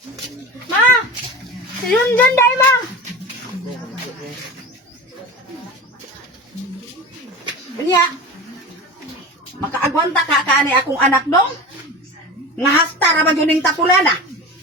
Ma! Siyun dyan day, ma! Kanya, makaagwanta ka kaani akong anak dong? Nga hasta raman yun yung tapulana.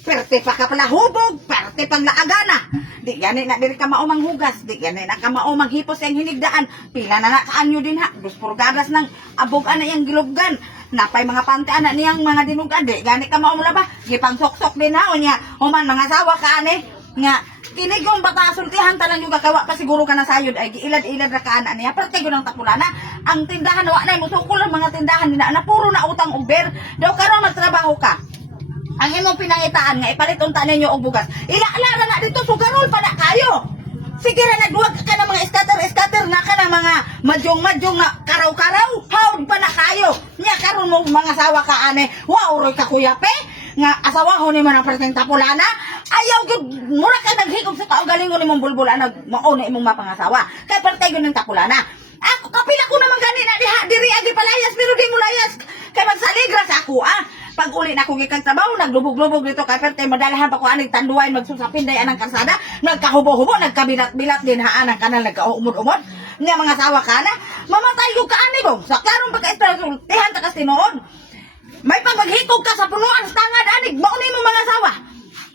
Perte pa ka pala hubog, perte pang laagana. Di gani na diri ka maumang hugas, di gani na ka maumang hipos yung hinigdaan. Pila na kaan nyo din ha, dos purgadas ng abog ana yung gilubgan. Napay mga pante ana niyang mga dinugan, di gani ka maumula ba? Gipang sok-sok din ha, o niya, human mga sawa ka ani. Nga, kinig yung bata sultihan talang yung kakawa pa siguro ka na sayod ay giilad-ilad na kaana niya. Perte yun ang tapulana. Ang tindahan, wa na yung musukol ang mga tindahan nila na puro na utang uber. Daw karon magtrabaho ka. Ang imong pinangitaan nga ipalit unta ninyo og bugas. Ilaala na dito sugarol pa na kayo. Sige ra nagduwag ka ng mga scatter na ka ng mga madyong na karaw-karaw. Hawd pa na kayo. Nya karon mo mga sawa ka ane. Wow roy ka kuya pe. Nga asawahon nimo ng perteng tapulana. Ayaw gyud mura ka naghigog sa kaugalingon nimong bulbula nag mauna imong mapangasawa. Kay perteng gyud ng tapulana. Ako kapila ko naman gani na diha diri agi palayas pero di mo layas. Kay magsaligra sa ako Pag uli na akong ikang trabaho, naglubog-lubog dito kay perte madalahan pa ko aning tanduay magsusapin day anang karsada, nagkahubo-hubo, nagkabilat-bilat din haan ang kanal nagkaumod-umod. Nga mga sawa ka na, mamatay yung kaani ko. Sa klarong pagka-estrasultihan ta kas tinuod. May pagmaghikog ka sa punuan sa tangad anig, maunay mo mga sawa.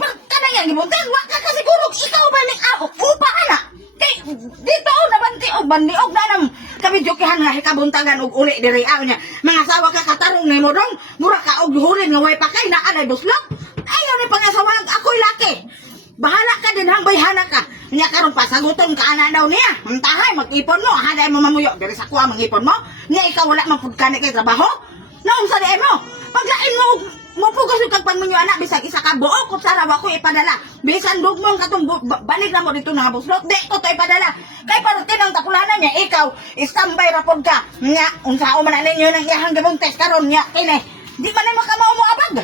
Pag ka na yan, gibuntan, wak ka kasigurog, ikaw ba ni ako, upa ana. Kay dito nabanti og bandiog na nang kabidyokihan nga hikabuntagan og uli diri niya. Mga sawa ka katarong nimo dong, mura ka og hulin nga way pakay na anay buslok. Ayaw ni pangasawag ako'y laki. Bahala ka din hang bayhana ka. Nya karon pasaguton ka ana daw niya. Untahay mag-ipon mo, haday mo mamuyo diri sa kuha mangipon mo. Nya ikaw wala man pud kani kay trabaho. Naong sa di mo. Paglain mo pugas yung kagpangminyo anak bisag isa ka buok kung sarawa ko ipadala bisan dugmong katong balik na mo dito nga buslot di ko to ipadala kay parte ng tapulanan niya ikaw istambay rapod ka nga unsao man ninyo nang iyahang gabuntes karon niya kini di man ay makamao mo abag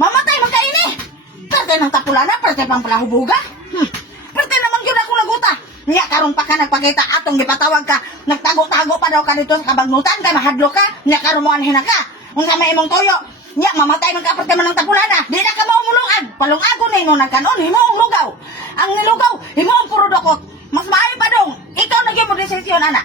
mamatay man kaini parte ng tapulanan parte pang palahubuga parte naman yun ako laguta niya karon pa ka nagpakita atong gipatawag ka nagtago-tago pa daw ka dito sa kabagnutan kay mahadlo ka niya karon mo anhin ka unsa may imong toyo nya mamatay man kapag man ng tapulana di na ka maumulungag palungagon na mo nagkanon himo ang lugaw ang nilugaw himo ang puro dokot mas maayo pa dong ikaw nagyo mo desisyon ana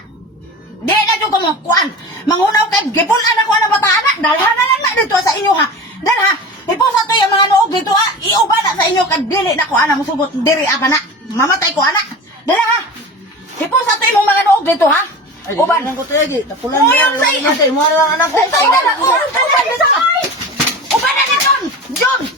di na jud ko mo kuan mangunaw kay gipulan ako ana bata ana dalhan na lang na dito sa inyo ha dalha ipusa to yung mga nuog dito ha iuba na sa inyo kay dili na ko ana musubot diri apa na mamatay ko ana dalha ha ipusa to yung mga nuog dito ha uban ko tayo di tapulan mo say mo anak ko uban na John!